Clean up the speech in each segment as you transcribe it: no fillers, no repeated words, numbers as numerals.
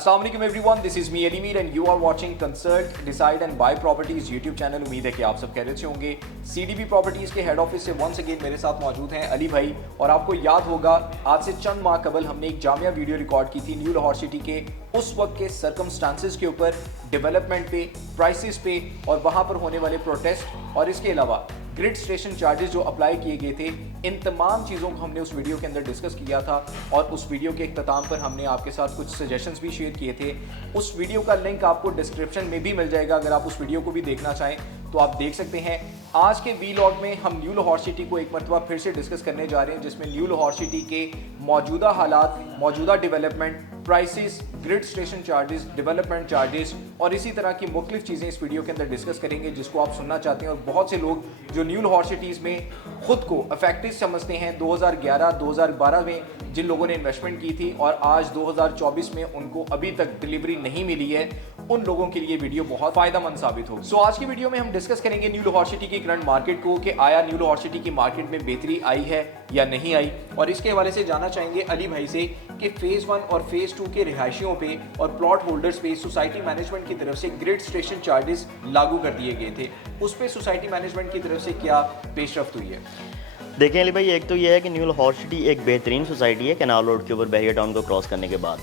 अस्सलाम वालेकुम everyone, this is me Ali Mir and you are watching consult decide and buy properties YouTube channel. उम्मीद है कि आप सब खैरियत से होंगे। सीडीबी प्रॉपर्टीज के हेड ऑफिस से वंस अगेन मेरे साथ मौजूद हैं अली भाई। और आपको याद होगा आज से चंद माह कबल हमने एक जामिया वीडियो रिकॉर्ड की थी न्यू लाहौर सिटी के उस वक्त के सर्कमस्टांसेस के ऊपर, डेवलपमेंट पे, प्राइसेस पे और वहाँ पर होने वाले प्रोटेस्ट और इसके अलावा ग्रिड स्टेशन चार्जेस जो अप्लाई किए गए थे। इन तमाम चीज़ों को हमने उस वीडियो के अंदर डिस्कस किया था और उस वीडियो के इख्तिताम पर हमने आपके साथ कुछ सजेशंस भी शेयर किए थे। उस वीडियो का लिंक आपको डिस्क्रिप्शन में भी मिल जाएगा, अगर आप उस वीडियो को भी देखना चाहें तो आप देख सकते हैं। आज के वीलॉग में हम न्यू लाहौर सिटी को एक मरतबा फिर से डिस्कस करने जा रहे हैं, जिसमें न्यू लाहौर सिटी के मौजूदा हालात, मौजूदा development, prices, grid station charges, development charges और इसी तरह की मुख्तलिफ चीज़ें इस वीडियो के अंदर डिस्कस करेंगे जिसको आप सुनना चाहते हैं। और बहुत से लोग जो न्यू लाहौर सिटीज़ में खुद को अफेक्टिव समझते हैं 2011-2012 में जिन लोगों ने इन्वेस्टमेंट की थी और आज 2024 में उनको अभी तक डिलीवरी नहीं मिली है, उन लोगों के लिए वीडियो बहुत फायदेमंद साबित होगी। सो आज की वीडियो में हम डिस्कस करेंगे न्यू लाहौर सिटी की करंट मार्केट को कि आया न्यू लाहौर सिटी की मार्केट में बेहतरी आई है या नहीं आई, और इसके हवाले से जानना चाहेंगे अली भाई से कि फेज़ 1 और फेज़ 2 के रिहायशियों पे और प्लॉट होल्डर्स पे सोसाइटी मैनेजमेंट की तरफ से ग्रिड स्टेशन चार्जेस लागू कर दिए गए थे, उस पे सोसाइटी मैनेजमेंट की तरफ से क्या पेशरफ्त हुई है। देखिए अली भाई, एक तो ये है कि न्यू लाहौर सिटी एक बेहतरीन सोसाइटी है कैनाल रोड के ऊपर बहरिया टाउन को क्रॉस करने के बाद।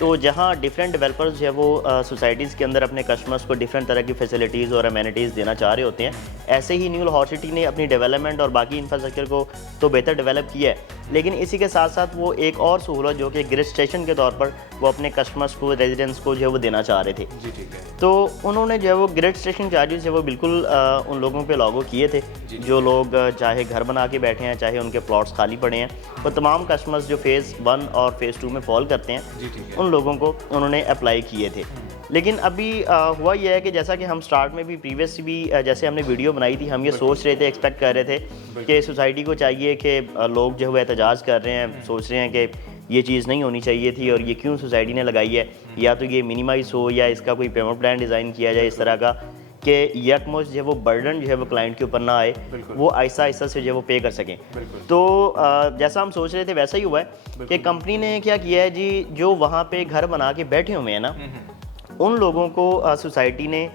तो जहाँ डिफरेंट डेवलपर्स जो है वो सोसाइटीज़ के अंदर अपने कस्टमर्स को डिफरेंट तरह की फैसिलिटीज़ और अमेनिटीज़ देना चाह रहे होते हैं, ऐसे ही न्यू लाहौर सिटी ने अपनी डेवलपमेंट और बाकी इंफ्रास्ट्रक्चर को तो बेहतर डेवलप किया है, लेकिन इसी के साथ साथ वो एक और सहूलत जो कि ग्रिड स्टेशन के तौर पर वो अपने कस्टमर्स को, रेजिडेंट्स को जो है वो देना चाह रहे थे। जी ठीक है। तो उन्होंने जो है वो ग्रिड स्टेशन चार्जेस है वो बिल्कुल उन लोगों पे लागू किए थे जो लोग चाहे घर बना के बैठे हैं, चाहे उनके प्लॉट्स खाली पड़े हैं। वो तमाम कस्टमर्स जो फेज़ 1 और फेज़ 2 में फॉल करते हैं उन लोगों को उन्होंने अप्लाई किए थे। लेकिन अभी हुआ यह है कि जैसा कि हम स्टार्ट में भी प्रीवियस भी जैसे हमने वीडियो बनाई थी, हम ये सोच रहे थे, एक्सपेक्ट कर रहे थे कि सोसाइटी को चाहिए कि लोग जो है एहतजाज कर रहे हैं, सोच रहे हैं कि ये चीज़ नहीं होनी चाहिए थी और ये क्यों सोसाइटी ने लगाई है, या तो ये मिनिमाइज हो या इसका कोई पेमेंट प्लान डिज़ाइन किया जाए इस तरह का कि यकमुश्त जो है वो बर्डन जो है वो क्लाइंट के ऊपर ना आए, वो आहिस्ता आहिस्ता से जो है वो पे कर सकें। तो जैसा हम सोच रहे थे वैसा ही हुआ है कि कंपनी ने क्या किया है जी, जो वहाँ पे घर बना के बैठे हुए हैं ना, उन लोगों को सोसाइटी ने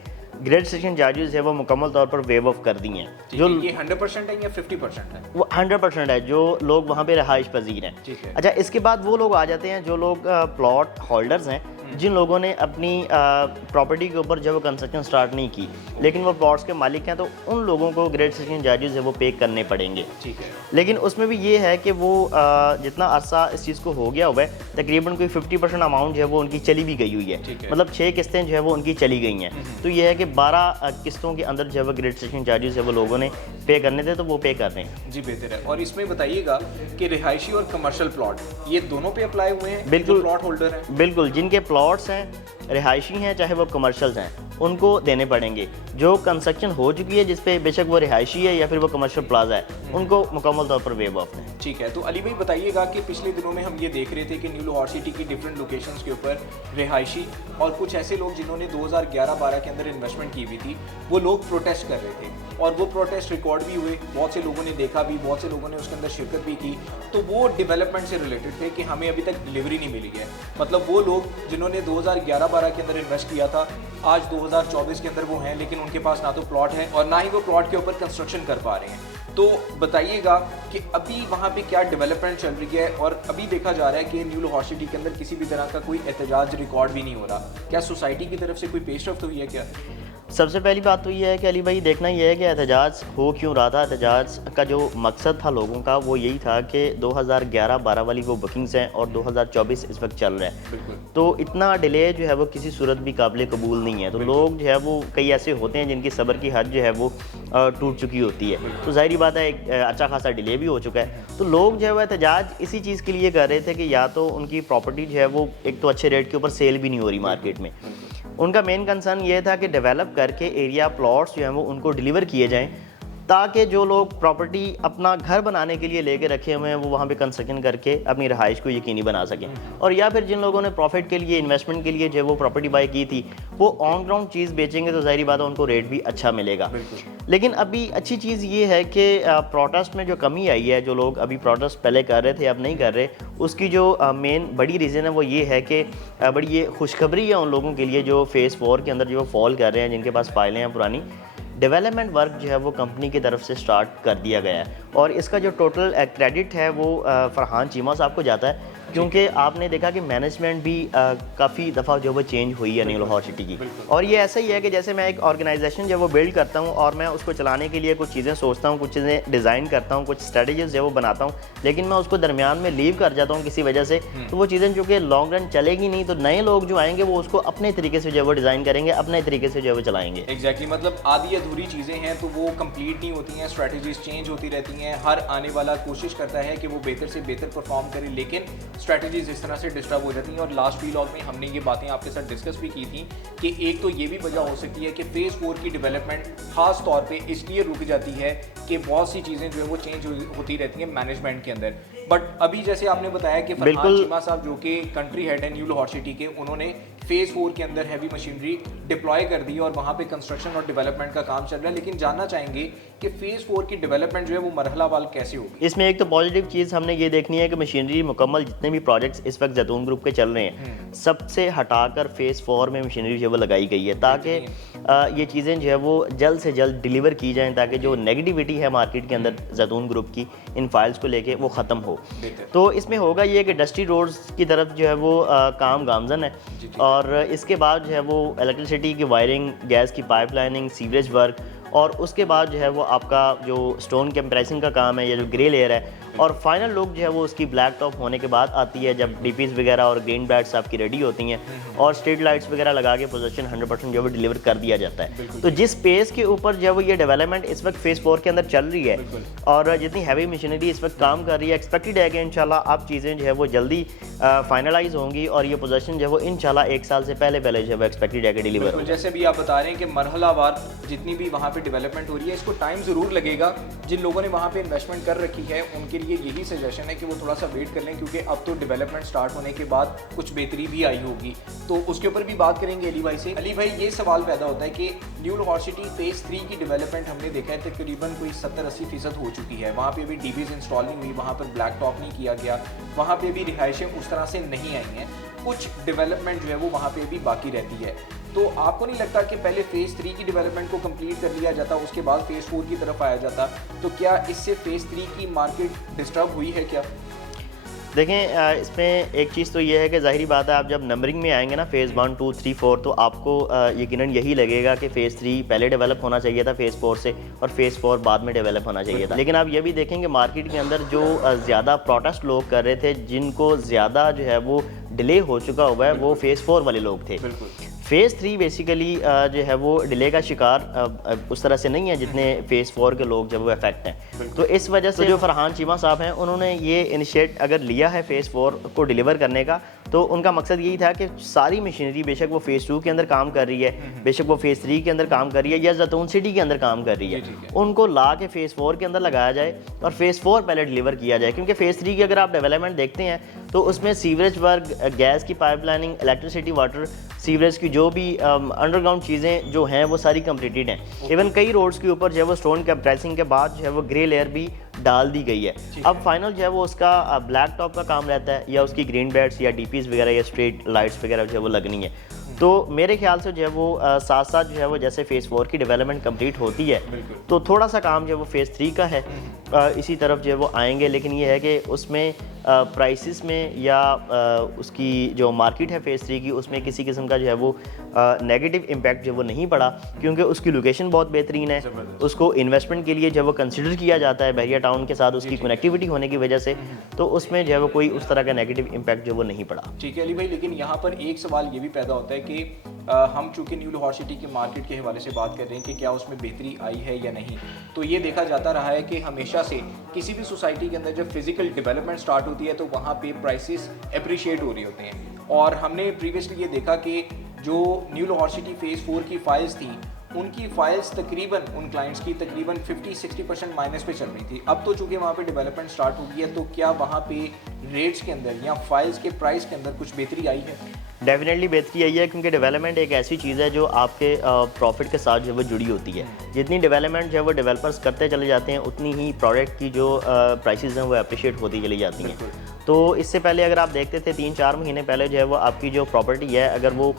ग्रिड स्टेशन चार्जेस है वो मुकम्मल तौर पर वेव ऑफ कर दी हैं। जो ये 100% है या 50% है? वो 100% है, जो लोग वहाँ पे रहाइश पजीर हैं। अच्छा, इसके बाद वो लोग आ जाते हैं जो लोग प्लॉट होल्डर्स हैं, जिन लोगों ने अपनी प्रॉपर्टी के ऊपर जब वो कंस्ट्रक्शन स्टार्ट नहीं की लेकिन वो प्लॉट्स के मालिक हैं, तो उन लोगों को ग्रिड स्टेशन चार्जेस है वो पे करने पड़ेंगे। ठीक है। लेकिन उसमें भी ये है कि वो जितना अरसा इस चीज़ को हो गया हुआ है, तकरीबन कोई 50% अमाउंट जो है वो उनकी चली भी गई हुई है। मतलब 6 किस्तें जो है वो उनकी चली गई हैं। तो ये है कि 12 किस्तों के अंदर जो है वो ग्रिड स्टेशन चार्जेस है वो लोगों ने पे करने थे, तो वो पे कर रहे हैं। जी बेहतर है। और इसमें बताइएगा कि रिहायशी और कमर्शियल प्लॉट ये दोनों पे अप्लाई हुए हैं? बिल्कुल, प्लॉट होल्डर हैं बिल्कुल, जिनके प्लॉट्स हैं, रिहायशी हैं चाहे वो कमर्शियल्स हैं, उनको देने पड़ेंगे। जो कंस्ट्रक्शन हो चुकी है जिस पे बेशक वो रिहायशी है या फिर वो कमर्शियल प्लाजा है, उनको मुकम्मल तौर पर वेव ऑफ है। ठीक है। तो अली भाई बताइएगा कि पिछले दिनों में हम ये देख रहे थे कि न्यू लाहौर सिटी की डिफरेंट लोकेशंस के ऊपर रिहायशी और कुछ ऐसे लोग जिन्होंने 2011-12 के अंदर इन्वेस्टमेंट की हुई थी, वो लोग प्रोटेस्ट कर रहे थे और वो प्रोटेस्ट रिकॉर्ड भी हुए, बहुत से लोगों ने देखा भी, बहुत से लोगों ने उसके अंदर शिरकत भी की। तो वो डेवलपमेंट से रिलेटेड थे कि हमें अभी तक डिलीवरी नहीं मिली है। मतलब वो लोग जिन्होंने 2011-12 के अंदर इन्वेस्ट किया था, आज 2024 के अंदर वो हैं, लेकिन उनके पास ना तो प्लॉट है और ना ही वो प्लॉट के ऊपर कंस्ट्रक्शन कर पा रहे हैं। तो बताइएगा कि अभी वहाँ पे क्या डेवलपमेंट चल रही है और अभी देखा जा रहा है कि न्यू लाहौर सिटी के अंदर किसी भी तरह का कोई एहतजाज रिकॉर्ड भी नहीं हो रहा। क्या सोसाइटी की तरफ से कोई पेशरफ्त हुई है क्या? सबसे पहली बात तो ये है कि अली भाई देखना ये है कि एहतजाज हो क्यों रहा था। एहतजाज का जो मकसद था लोगों का वो यही था कि 2011-12 वाली वो बुकिंग्स हैं और 2024 इस वक्त चल रहा है, तो इतना डिले जो है वो किसी सूरत भी काबिल कबूल नहीं है। तो लोग जो है वो कई ऐसे होते हैं जिनकी सब्र की हद जो है वो टूट चुकी होती है, तो जाहिर बात है एक अच्छा खासा डिले भी हो चुका है। तो लोग जो है वो एहतजाज इसी चीज़ के लिए कर रहे थे कि या तो उनकी प्रॉपर्टी जो है वो एक तो अच्छे रेट के ऊपर सेल भी नहीं हो रही मार्केट में। उनका मेन कंसर्न ये था कि डेवलप करके एरिया प्लॉट्स जो हैं वो उनको डिलीवर किए जाएं ताकि जो लोग प्रॉपर्टी अपना घर बनाने के लिए लेके रखे हुए हैं वो वहाँ पे कंस्ट्रक्शन करके अपनी रहाइश को यकीनी बना सकें, और या फिर जिन लोगों ने प्रॉफिट के लिए, इन्वेस्टमेंट के लिए जो वो प्रॉपर्टी बाय की थी, वो ऑन ग्राउंड चीज़ बेचेंगे तो ज़ाहिर बात है उनको रेट भी अच्छा मिलेगा। लेकिन अभी अच्छी चीज़ ये है कि प्रोटेस्ट में जो कमी आई है, जो लोग अभी प्रोटेस्ट पहले कर रहे थे अब नहीं कर रहे, उसकी जो मेन बड़ी रीज़न है वो ये है कि बड़ी ये खुशखबरी है उन लोगों के लिए जो फेज़ 4 के अंदर जो फॉल कर रहे हैं, जिनके पास फाइलें हैं पुरानी। डेवलपमेंट वर्क जो है वो कंपनी की तरफ से स्टार्ट कर दिया गया है, और इसका जो टोटल क्रेडिट है वो फरहान चीमा साहब को जाता है, क्योंकि आपने देखा कि मैनेजमेंट भी काफ़ी दफ़ा जो वो चेंज हुई है न्यू लाहौर सिटी की। और ये ऐसा ही है कि जैसे मैं एक ऑर्गेनाइजेशन जो वो बिल्ड करता हूँ और मैं उसको चलाने के लिए कुछ चीज़ें सोचता हूँ, कुछ चीज़ें डिज़ाइन करता हूँ, कुछ स्ट्रेटजीज जो वो बनाता हूँ, लेकिन मैं उसको दरमियान में लीव कर जाता हूँ किसी वजह से, तो वो चीज़ें जो कि लॉन्ग रन चलेगी नहीं, तो नए लोग जो आएंगे वो उसको अपने तरीके से जो वो डिज़ाइन करेंगे, अपने तरीके से जो वो चलाएंगे। एग्जैक्टली, मतलब आधी अधूरी चीज़ें हैं तो वो कंप्लीट नहीं होती हैं, स्ट्रैटेजीज चेंज होती रहती हैं, हर आने वाला कोशिश करता है कि वो बेहतर से बेहतर परफॉर्म करे, लेकिन स्ट्रैटेजीज इस तरह से डिस्टर्ब हो जाती हैं। और लास्ट व्लॉग में हमने ये बातें आपके साथ डिस्कस भी की थी कि एक तो ये भी वजह हो सकती है कि फेज़ 4 की डेवलपमेंट खास तौर पे इसलिए रुक जाती है कि बहुत सी चीज़ें जो है वो चेंज होती रहती हैं मैनेजमेंट के अंदर। बट अभी जैसे आपने बताया कि फरहान चीमा साहब जो कि कंट्री हेड है न्यू लाहौर सिटी के, उन्होंने फेज़ 4 के अंदर हैवी मशीनरी डिप्लॉय कर दी और वहाँ पे कंस्ट्रक्शन और डेवलपमेंट का काम चल रहा है। लेकिन जानना चाहेंगे कि फेज़ 4 की डेवलपमेंट जो है वो मरहलावार कैसे होगी। इसमें एक तो पॉजिटिव चीज़ हमने ये देखनी है कि मशीनरी मुकम्मल जितने भी प्रोजेक्ट्स इस वक्त जैतून ग्रुप के चल रहे हैं, सबसे हटाकर फेज़ 4 में मशीनरी जो है वो लगाई गई है, ताकि ये चीज़ें जो है वो जल्द से जल्द डिलीवर की जाएँ, ताकि जो नेगेटिविटी है मार्केट के अंदर जैतून ग्रुप की इन फाइल्स को लेके वो ख़त्म हो। तो इसमें होगा ये कि डस्टी रोड्स की तरफ जो है वो काम गामजन है, और इसके बाद जो है वो इलेक्ट्रिसिटी की वायरिंग, गैस की पाइपलाइनिंग, सीवरेज वर्क, और उसके बाद जो है वो आपका जो स्टोन कंप्रेसिंग का काम है या जो ग्रे लेयर है, और फाइनल लुक जो है वो उसकी ब्लैक टॉप होने के बाद आती है, जब डीपीज वगैरह और ग्रीन बैट्स आपकी रेडी होती हैं और स्ट्रीट लाइट्स वगैरह लगा के पोजीशन 100% जो है डिलीवर कर दिया जाता है। तो जिस पेस के ऊपर जो है वो ये डेवलपमेंट इस वक्त फेज़ 4 के अंदर चल रही है और जितनी हैवी मशीनरी इस वक्त काम कर रही है, एक्सपेक्टेड है कि इंशाल्लाह अब चीज़ें जो है वो जल्दी फाइनलाइज होंगी और ये पोजीशन जो है वो इंशाल्लाह 1 साल से पहले जो है वो एक्सपेक्टेड है कि डिलीवर हो। जैसे भी आप बता रहे हैं कि मरहलावार जितनी भी वहाँ पे डेवलपमेंट हो रही है, इसको टाइम ज़रूर लगेगा। जिन लोगों ने वहाँ पे इन्वेस्टमेंट कर रखी है उनके लिए यही सजेशन है कि वो थोड़ा सा वेट कर लें, क्योंकि अब तो डेवलपमेंट स्टार्ट होने के बाद कुछ बेहतरी भी आई होगी, तो उसके ऊपर भी बात करेंगे अली भाई से। अली भाई, ये सवाल पैदा होता है कि न्यू लाहौर सिटी फेज़ 3 की डेवलपमेंट हमने देखा है तकरीबन कोई 70-80% हो चुकी है। वहाँ पे अभी डीबीज इंस्टॉल नहीं हुई, वहाँ पर ब्लैक टॉप नहीं किया गया, वहाँ पे भी रिहाइशें उस तरह से नहीं आई हैं, कुछ डेवलपमेंट जो है वो वहाँ पे भी बाकी रहती है। तो आपको नहीं लगता कि पहले फेज़ 3 की डेवलपमेंट को कंप्लीट कर लिया जाता, उसके बाद फेज़ 4 की तरफ आया जाता? तो क्या इससे फेज़ 3 की मार्केट डिस्टर्ब हुई है क्या? देखें, इसमें एक चीज़ तो ये है कि ज़ाहिरी बात है, आप जब नंबरिंग में आएंगे ना फेज़ 1, 2, 3, 4, तो आपको यकीनन यही लगेगा कि फ़ेज़ 3 पहले डेवलप होना चाहिए था फेज़ 4 से, और फेज़ 4 बाद में डेवलप होना चाहिए था। लेकिन आप ये भी देखेंगे मार्केट के अंदर जो ज़्यादा प्रोटेस्ट लोग कर रहे थे, जिनको ज़्यादा जो है वो डिले हो चुका हुआ है, वो फेज़ 4 वाले लोग थे। फेज़ 3 बेसिकली जो है वो डिले का शिकार उस तरह से नहीं है जितने फेज़ 4 के लोग जब वो इफेक्ट हैं। तो इस वजह से जो फरहान चीमा साहब हैं, उन्होंने ये इनिशिएट अगर लिया है फेज़ 4 को डिलीवर करने का, तो उनका मकसद यही था कि सारी मशीनरी, बेशक वो फेज़ 2 के अंदर काम कर रही है, बेशक वो फेज़ 3 के अंदर काम कर रही है या जैतून सिटी के अंदर काम कर रही है, उनको ला के फेज़ 4 के अंदर लगाया जाए और फेज़ 4 पहले डिलीवर किया जाए। क्योंकि फेज़ 3 की अगर आप डेवलपमेंट देखते हैं तो उसमें सीवरेज वर्क, गैस की पाइपलाइनिंग, इलेक्ट्रिसिटी, वाटर, सीवरेज की जो भी अंडरग्राउंड चीज़ें जो हैं वो सारी कंप्लीटेड हैं। इवन कई रोड्स के ऊपर जो है वो स्टोन कंप्रेसिंग के बाद जो है वो ग्रे लेयर भी डाल दी गई है। अब फाइनल जो है वो उसका ब्लैक टॉप का काम रहता है, या उसकी ग्रीन बैट्स या डीपीज वगैरह या स्ट्रीट लाइट्स वगैरह जो है वो लगनी है। तो मेरे ख्याल से जो है वो साथ साथ जो है वो जैसे फेज़ 4 की डेवलपमेंट कंप्लीट होती है तो थोड़ा सा काम जो है वो फेज़ 3 का है, इसी तरफ जो है वो आएंगे। लेकिन ये है कि उसमें प्राइसेस में या उसकी जो मार्केट है फेज़ 3 की, उसमें किसी किस्म का जो है वो नेगेटिव इम्पैक्ट जो वो नहीं पड़ा, क्योंकि उसकी लोकेशन बहुत बेहतरीन है, उसको इन्वेस्टमेंट के लिए जब वो कंसिडर किया जाता है बहरिया टाउन के साथ उसकी कनेक्टिविटी होने की वजह से, तो उसमें जो है वो कोई उस तरह का नेगेटिव इम्पैक्ट जो वो नहीं पड़ा। ठीक है अली भाई, लेकिन यहाँ पर एक सवाल ये भी पैदा होता है कि हम चूँकि न्यू लाहौर सिटी की मार्केट के हवाले से बात कर रहे हैं कि क्या उसमें बेहतरी आई है या नहीं, तो ये देखा जाता रहा है कि हमेशा से किसी भी सोसाइटी के अंदर जब फिजिकल डेवलपमेंट स्टार्ट होती है तो वहाँ पे प्राइसेस अप्रिशिएट हो रहे होते हैं। और हमने प्रीवियसली ये देखा कि जो न्यू लाहौर सिटी फेज़ 4 की फाइल्स थी उनकी फाइल्स तकरीबन उन क्लाइंट्स की तकरीबन 50-60% माइनस पे चल रही थी। अब तो चूंकि वहाँ पे डेवलपमेंट स्टार्ट हो गई है, तो क्या वहाँ पे रेट्स के अंदर या फाइल्स के प्राइस के अंदर कुछ बेहतरी आई है? डेफिनेटली बेहतरी आई है, क्योंकि डेवलपमेंट एक ऐसी चीज़ है जो आपके प्रॉफिट के साथ जो है वो जुड़ी होती है। जितनी डेवलपमेंट जो है वो डेवलपर्स करते चले जाते हैं, उतनी ही प्रोडक्ट की जो प्राइसेस हैं वो अप्रिशिएट होती चली जाती हैं। तो इससे पहले अगर आप देखते थे 3-4 महीने पहले जो है वो आपकी जो प्रॉपर्टी है, अगर वो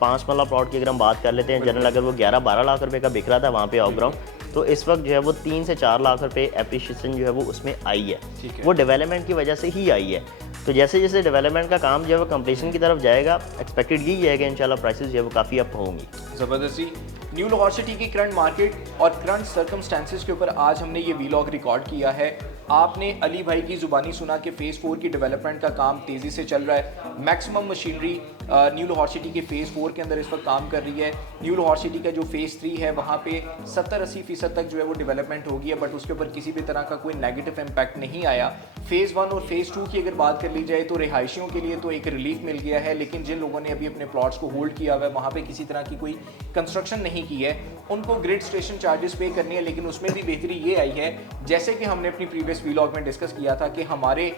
5 मरला प्लॉट की अगर हम बात कर लेते हैं जनरल, अगर वो 11-12 लाख रुपए का बिक रहा था वहाँ पे ऑफ ग्राउंड, तो इस वक्त जो है वो 3 से 4 लाख रुपए एप्रिशिएशन जो है वो उसमें आई है। वो डेवलपमेंट की वजह से ही आई है। तो जैसे जैसे डेवलपमेंट का काम जो है वो कंप्लीशन की तरफ जाएगा, एक्सपेक्टेड यही है कि इंशाल्लाह प्राइसेस जो है वो काफ़ी अप होंगी। ज़बरदस्ती। न्यू लाहौर सिटी की करंट मार्केट और करंट सर्कमस्टेंसेस के ऊपर आज हमने ये वीलॉग रिकॉर्ड किया है। आपने अली भाई की ज़ुबानी सुना कि फ़ेज़ 4 की डेवलपमेंट का काम तेज़ी से चल रहा है। Maximum machinery new Lahore city के फ़ेज़ 4 के अंदर इस वक्त काम कर रही है। न्यू लाहौर सिटी का जो फ़ेज़ 3 है वहाँ पे 70-80% तक जो है वो डेवलपमेंट हो गई है, बट उसके ऊपर किसी भी तरह का कोई नेगेटिव इम्पैक्ट नहीं आया। फ़ेज़ 1 और फ़ेज़ 2 की अगर बात कर ली जाए तो रिहायशियों के लिए तो एक रिलीफ मिल गया है, लेकिन जिन लोगों ने अभी अपने प्लॉट्स को होल्ड किया हुआ है, वहाँ पे किसी तरह की कोई कंस्ट्रक्शन नहीं की है, उनको ग्रिड स्टेशन चार्जेस पे करनी है। लेकिन उसमें भी बेहतरी ये आई है, जैसे कि हमने अपनी प्रीवियस वीलॉग में डिस्कस किया था कि हमारे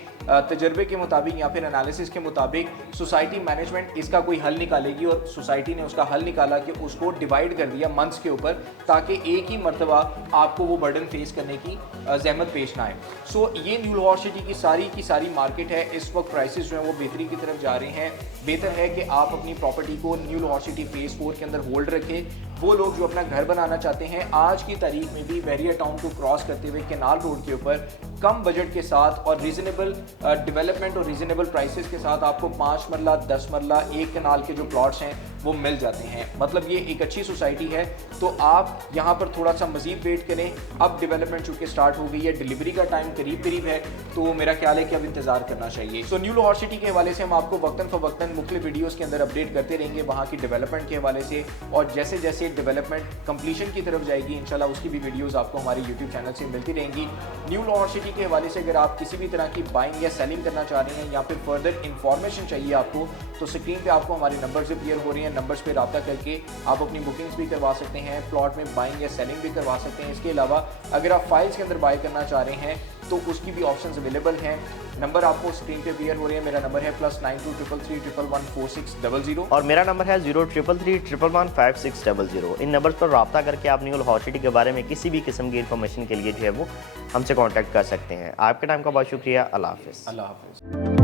तजर्बे के मुताबिक या फिर एनालिसिस के मुताबिक सोसाइटी मैनेजमेंट इसका कोई हल निकालेगी, और सोसाइटी ने उसका हल निकाला कि उसको डिवाइड कर दिया मंथ्स के ऊपर, ताकि एक ही मरतबा आपको वो बर्डन फेस करने की जहमत पेश ना आए। सो ये न्यू लाहौर सिटी की सारी मार्केट है। इस वक्त प्राइसेस जो है वो बेहतरी की तरफ जा रहे हैं। बेहतर है कि आप अपनी प्रॉपर्टी को न्यू लाहौर सिटी फ़ेज़ 4 के अंदर होल्ड रखें। वो लोग जो अपना घर बनाना चाहते हैं, आज की तारीख में भी वेरिया टाउन को क्रॉस करते हुए केनाल रोड के ऊपर कम बजट के साथ और रीजनेबल डेवलपमेंट और रीजनेबल प्राइसेस के साथ आपको 5 मरला 10 मरला एक कनाल के जो प्लॉट्स हैं वो मिल जाते हैं। मतलब ये एक अच्छी सोसाइटी है। तो आप यहाँ पर थोड़ा सा मजीद वेट करें। अब डेवलपमेंट चूँकि स्टार्ट हो गई है, डिलीवरी का टाइम करीब है, तो मेरा ख्याल है कि अब इंतजार करना चाहिए। सो न्यू लाहौर सिटी के हवाले से हम आपको वक्तन फ़वक्तन मुख्तलिफ वीडियोज़ के अंदर अपडेट करते रहेंगे वहाँ की डेवलपमेंट के हवाले से, और जैसे जैसे डेवलपमेंट कंप्लीशन की तरफ जाएगी इंशाल्लाह उसकी भी वीडियोस आपको हमारे यूट्यूब चैनल से मिलती रहेंगी। न्यू लाहौर सिटी के हवाले से अगर आप किसी भी तरह की बाइंग या सेलिंग करना चाह रहे हैं या फिर फर्दर इंफॉर्मेशन चाहिए आपको, तो स्क्रीन पे आपको हमारे नंबर्स अपीयर हो रहे हैं। नंबर्स पे रब्ता करके आप अपनी बुकिंग्स भी करवा सकते हैं, प्लॉट में बाइंग या सेलिंग भी करवा सकते हैं। इसके अलावा अगर आप फाइल्स के अंदर बाय करना चाह रहे हैं तो उसकी भी ऑप्शंस अवेलेबल हैं। नंबर आपको स्क्रीन पे अपीयर हो रहे हैं। मेरा नंबर है +92 333 111 4600 और मेरा नंबर है 0333 111 5600। इन नंबर्स पर रब्ता करके आप न्यू लाहौर सिटी के बारे में किसी भी किस्म की इन्फॉर्मेशन के लिए जो है वो हमसे कॉन्टैक्ट कर सकते हैं। आपके टाइम का बहुत शुक्रिया। अल्लाह हाफ़िज़। अल्लाह हाफ़िज़।